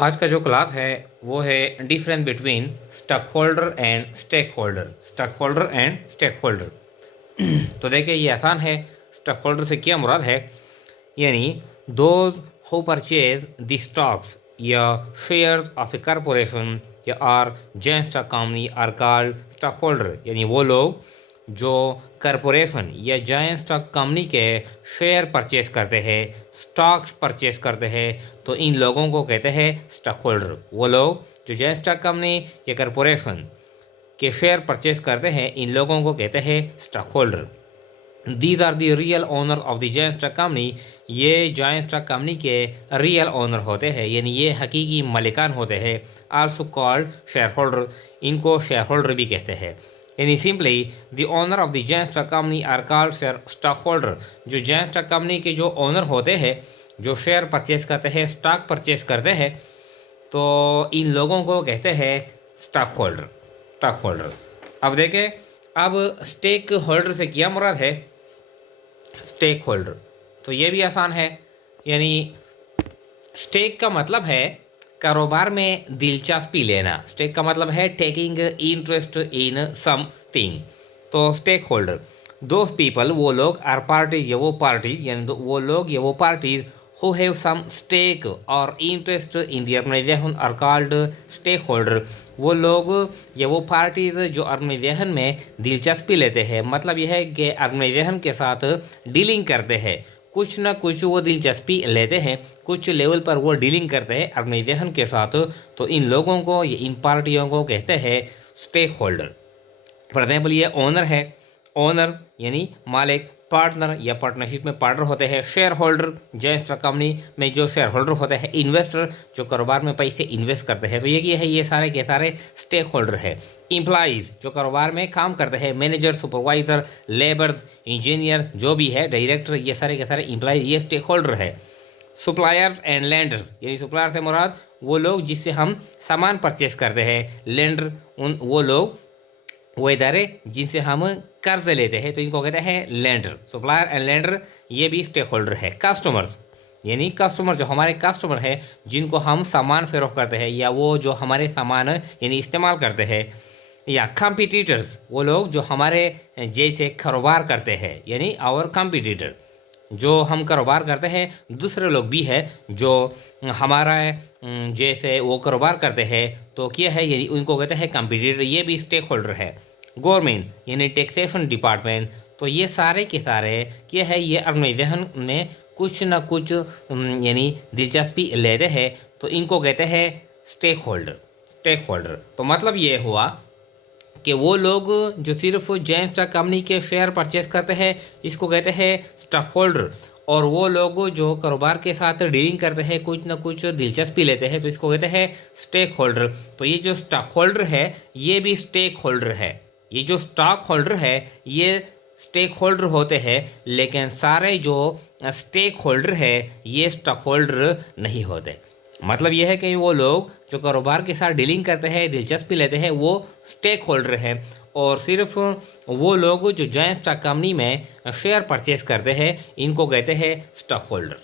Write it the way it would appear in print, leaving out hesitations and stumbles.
आज का जो क्लास है वो है difference between stock holder and stake holder. Stock holder and stake holder तो देखिए ये आसान है। स्टॉक होल्डर से क्या मुराद है, यानी those who purchase the stocks या शेयर्स ऑफ ए कॉरपोरेशन या or joint stock company are called stock holder. यानी वो लोग जो कॉरपोरेशन या जॉइंट स्टॉक कंपनी के शेयर परचेस करते हैं, स्टॉक्स परचेस करते हैं, तो इन लोगों को कहते हैं स्टॉक होल्डर। वो लोग जो जॉइंट स्टॉक कंपनी या कॉरपोरेशन के शेयर परचेस करते हैं, इन लोगों को कहते हैं stock holder. These are the real owner of the joint stock company. ये जॉइंट स्टॉक कंपनी के रियल ओनर होते हैं, यानी ये हकीकी मालिकान होते हैं। आल्सो कॉल्ड शेयर होल्डर, इनको शेयर होल्डर भी कहते हैं। यानी simply the owner of the joint stock company are called share stock holder. जो जॉइंट स्टॉक कंपनी के जो ओनर होते हैं, जो शेयर परचेस करते हैं, स्टॉक परचेस करते हैं, तो इन लोगों को कहते हैं स्टॉक होल्डर। Stock holder. अब देखें, अब स्टेक होल्डर से क्या मुराद है। स्टेक होल्डर तो ये भी आसान है, यानी स्टेक का मतलब है कारोबार में दिलचस्पी लेना। स्टेक का मतलब है टेकिंग इंटरेस्ट इन समथिंग। तो स्टेक होल्डर दोज पीपल, वो लोग, आर पार्टीज या वो पार्टीज, यानी वो लोग या वो parties who have some stake or interest in the organization are called stakeholder। वो लोग या वो पार्टीज जो ऑर्गेनाइजेशन में दिलचस्पी लेते हैं, मतलब यह है कि ऑर्गेनाइजेशन के साथ डीलिंग करते हैं, कुछ ना कुछ वो दिलचस्पी लेते हैं, कुछ लेवल पर वो डीलिंग करते हैं ऑर्गेनाइजेशन के साथ, तो इन लोगों को या इन पार्टियों को कहते हैं स्टेक होल्डर। फॉर एग्जाम्पल ये ओनर है, ओनर यानी मालिक, पार्टनर या पार्टनरशिप में पार्टनर होते हैं, share holder joint stock company में जो शेयर होल्डर होते हैं, इन्वेस्टर जो कारोबार में पैसे इन्वेस्ट करते हैं। तो ये है, ये सारे के सारे स्टेक होल्डर है। इम्प्लॉइज जो कारोबार में काम करते हैं, मैनेजर, सुपरवाइजर, लेबर्स, इंजीनियर जो भी है, डायरेक्टर, ये सारे के सारे इम्प्लॉइज ये स्टेक होल्डर है। सप्लायर्स एंड लेंडर्स, यानी सप्लायर से मुराद वो लोग जिससे हम सामान परचेस करते हैं, लेंडर वो लोग, वो इदारे जिनसे हम कर्ज लेते हैं, तो इनको कहते हैं लेंडर। सप्लायर एंड लेंडर ये भी स्टेक होल्डर है। कस्टमर्स यानी कस्टमर जो हमारे कस्टमर है, जिनको हम सामान फरोख्त करते हैं या वो जो हमारे सामान यानी इस्तेमाल करते हैं। या कंपटीटर्स वो लोग जो हमारे जैसे कारोबार करते हैं, यानी आवर कंपटीटर, जो हम कारोबार करते हैं, दूसरे लोग भी है जो हमारा जैसे वो कारोबार करते हैं, तो क्या है, यानी उनको कहते हैं कंपटीटर, ये भी स्टेक होल्डर है। गवर्नमेंट यानी टैक्सेशन डिपार्टमेंट, तो ये सारे के सारे क्या है, ये ऑर्गेनाइजेशन में कुछ ना कुछ यानी दिलचस्पी लेते हैं, तो इनको कहते हैं स्टेक होल्डर। स्टेक होल्डर तो मतलब ये हुआ कि वो लोग जो सिर्फ जॉइंट स्टॉक कंपनी के शेयर परचेस करते हैं, इसको कहते हैं स्टॉक होल्डर। और वो लोग जो कारोबार के साथ डीलिंग करते हैं, कुछ ना कुछ दिलचस्पी लेते हैं, तो इसको कहते हैं स्टेक होल्डर। तो ये जो स्टॉक होल्डर है, ये भी स्टेक होल्डर है। ये जो स्टॉक होल्डर है, ये स्टेक होल्डर होते हैं, लेकिन सारे जो स्टेक होल्डर है, ये स्टॉक होल्डर नहीं होते। मतलब यह है कि वो लोग जो कारोबार के साथ डीलिंग करते हैं, दिलचस्पी लेते हैं, वो स्टेक होल्डर है। और सिर्फ वो लोग जो जॉइंट स्टॉक कंपनी में शेयर परचेस करते हैं, इनको कहते हैं स्टॉक होल्डर।